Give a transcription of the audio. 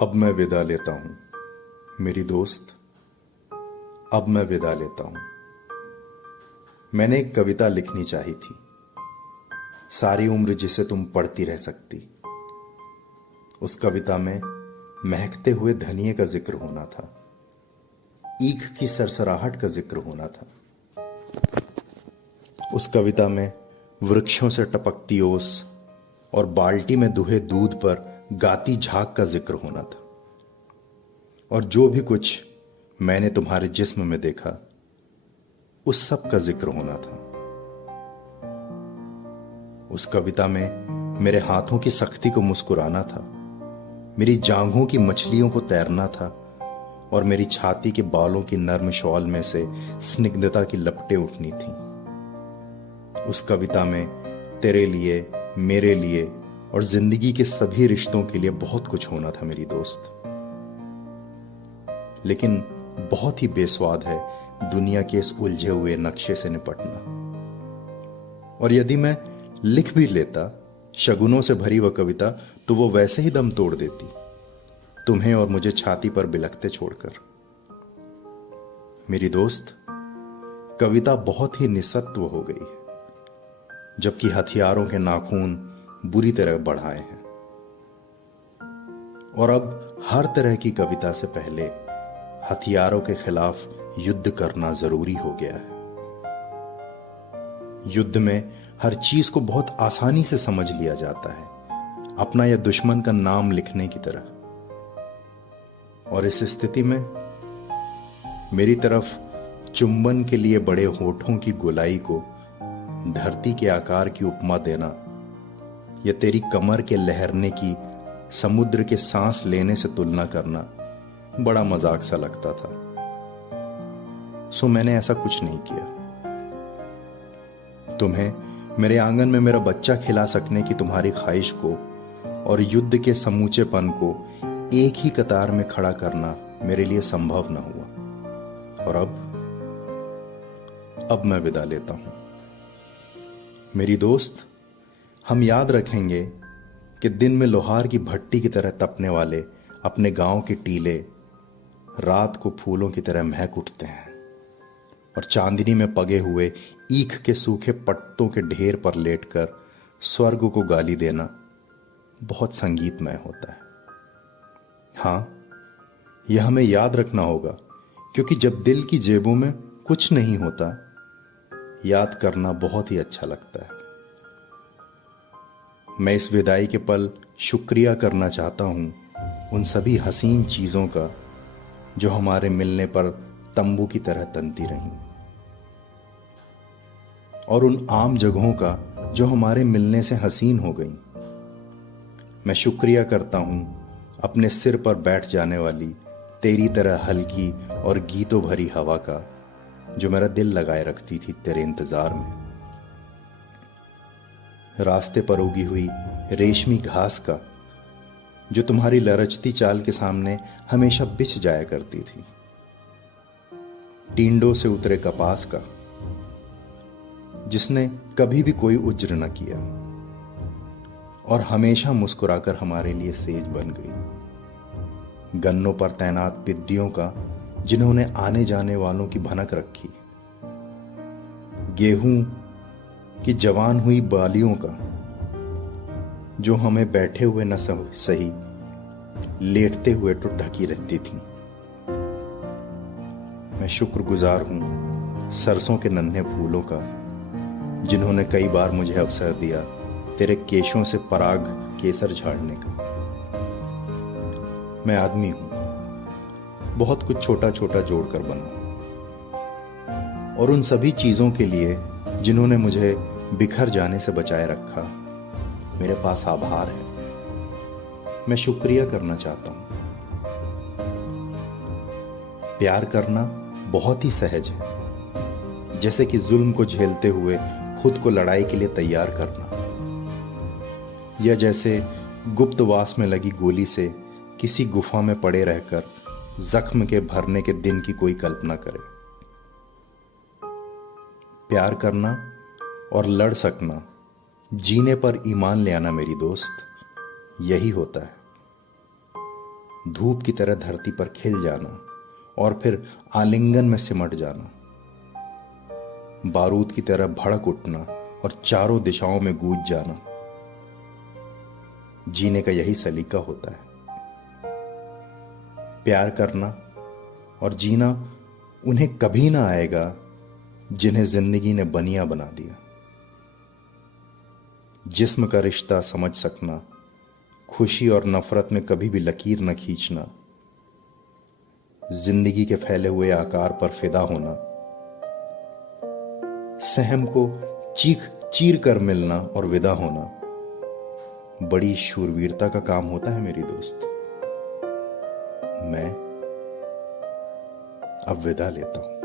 अब मैं विदा लेता हूं मेरी दोस्त। अब मैं विदा लेता हूं। मैंने एक कविता लिखनी चाही थी, सारी उम्र जिसे तुम पढ़ती रह सकती। उस कविता में महकते हुए धनिये का जिक्र होना था, ईख की सरसराहट का जिक्र होना था। उस कविता में वृक्षों से टपकती ओस और बाल्टी में दुहे दूध पर गाती झाग का जिक्र होना था। और जो भी कुछ मैंने तुम्हारे जिस्म में देखा, उस सब का जिक्र होना था। उस कविता में मेरे हाथों की सख्ती को मुस्कुराना था, मेरी जांघों की मछलियों को तैरना था और मेरी छाती के बालों की नर्म शॉल में से स्निग्धता की लपटें उठनी थीं। उस कविता में तेरे लिए, मेरे लिए और जिंदगी के सभी रिश्तों के लिए बहुत कुछ होना था मेरी दोस्त। लेकिन बहुत ही बेस्वाद है दुनिया के इस उलझे हुए नक्शे से निपटना। और यदि मैं लिख भी लेता शगुनों से भरी वह कविता, तो वो वैसे ही दम तोड़ देती, तुम्हें और मुझे छाती पर बिलखते छोड़कर। मेरी दोस्त, कविता बहुत ही निस्सत्व हो गई है, जबकि हथियारों के नाखून बुरी तरह बढ़ाए हैं। और अब हर तरह की कविता से पहले हथियारों के खिलाफ युद्ध करना जरूरी हो गया है। युद्ध में हर चीज को बहुत आसानी से समझ लिया जाता है, अपना या दुश्मन का नाम लिखने की तरह। और इस स्थिति में मेरी तरफ चुंबन के लिए बड़े होठों की गोलाई को धरती के आकार की उपमा देना या तेरी कमर के लहरने की समुद्र के सांस लेने से तुलना करना बड़ा मजाक सा लगता था। सो मैंने ऐसा कुछ नहीं किया। तुम्हें मेरे आंगन में मेरा बच्चा खिला सकने की तुम्हारी ख्वाहिश को और युद्ध के समूचेपन को एक ही कतार में खड़ा करना मेरे लिए संभव न हुआ। और अब मैं विदा लेता हूं मेरी दोस्त। हम याद रखेंगे कि दिन में लोहार की भट्टी की तरह तपने वाले अपने गांव के टीले रात को फूलों की तरह महक उठते हैं और चांदनी में पगे हुए ईख के सूखे पत्तों के ढेर पर लेटकर स्वर्ग को गाली देना बहुत संगीतमय होता है। हां, यह हमें याद रखना होगा, क्योंकि जब दिल की जेबों में कुछ नहीं होता, याद करना बहुत ही अच्छा लगता है। मैं इस विदाई के पल शुक्रिया करना चाहता हूं उन सभी हसीन चीजों का जो हमारे मिलने पर तंबू की तरह तनती रहीं, और उन आम जगहों का जो हमारे मिलने से हसीन हो गईं। मैं शुक्रिया करता हूं अपने सिर पर बैठ जाने वाली तेरी तरह हल्की और गीतों भरी हवा का, जो मेरा दिल लगाए रखती थी तेरे इंतजार में। रास्ते पर उगी हुई रेशमी घास का, जो तुम्हारी लरचती चाल के सामने हमेशा बिछ जाया करती थी। टींडों से उतरे कपास का, जिसने कभी भी कोई उज्र न किया और हमेशा मुस्कुराकर हमारे लिए सेज बन गई। गन्नों पर तैनात पिद्दियों का, जिन्होंने आने जाने वालों की भनक रखी। गेहूं की जवान हुई बालियों का, जो हमें बैठे हुए न सही लेटते हुए तो ढकी रहती थी। मैं शुक्रगुजार हूं सरसों के नन्हे फूलों का, जिन्होंने कई बार मुझे अवसर दिया तेरे केशों से पराग केसर झाड़ने का। मैं आदमी हूं, बहुत कुछ छोटा छोटा जोड़कर बना, और उन सभी चीजों के लिए जिन्होंने मुझे बिखर जाने से बचाए रखा, मेरे पास आभार है। मैं शुक्रिया करना चाहता हूं। प्यार करना बहुत ही सहज है, जैसे कि जुल्म को झेलते हुए खुद को लड़ाई के लिए तैयार करना, या जैसे गुप्तवास में लगी गोली से किसी गुफा में पड़े रहकर जख्म के भरने के दिन की कोई कल्पना करे। प्यार करना और लड़ सकना, जीने पर ईमान ले आना मेरी दोस्त, यही होता है। धूप की तरह धरती पर खिल जाना और फिर आलिंगन में सिमट जाना, बारूद की तरह भड़क उठना और चारों दिशाओं में गूंज जाना। जीने का यही सलीका होता है। प्यार करना और जीना उन्हें कभी ना आएगा जिन्हें जिंदगी ने बनिया बना दिया। जिस्म का रिश्ता समझ सकना, खुशी और नफरत में कभी भी लकीर न खींचना, जिंदगी के फैले हुए आकार पर फिदा होना, सहम को चीख चीर कर मिलना और विदा होना बड़ी शूरवीरता का काम होता है मेरी दोस्त। मैं अब विदा लेता हूं।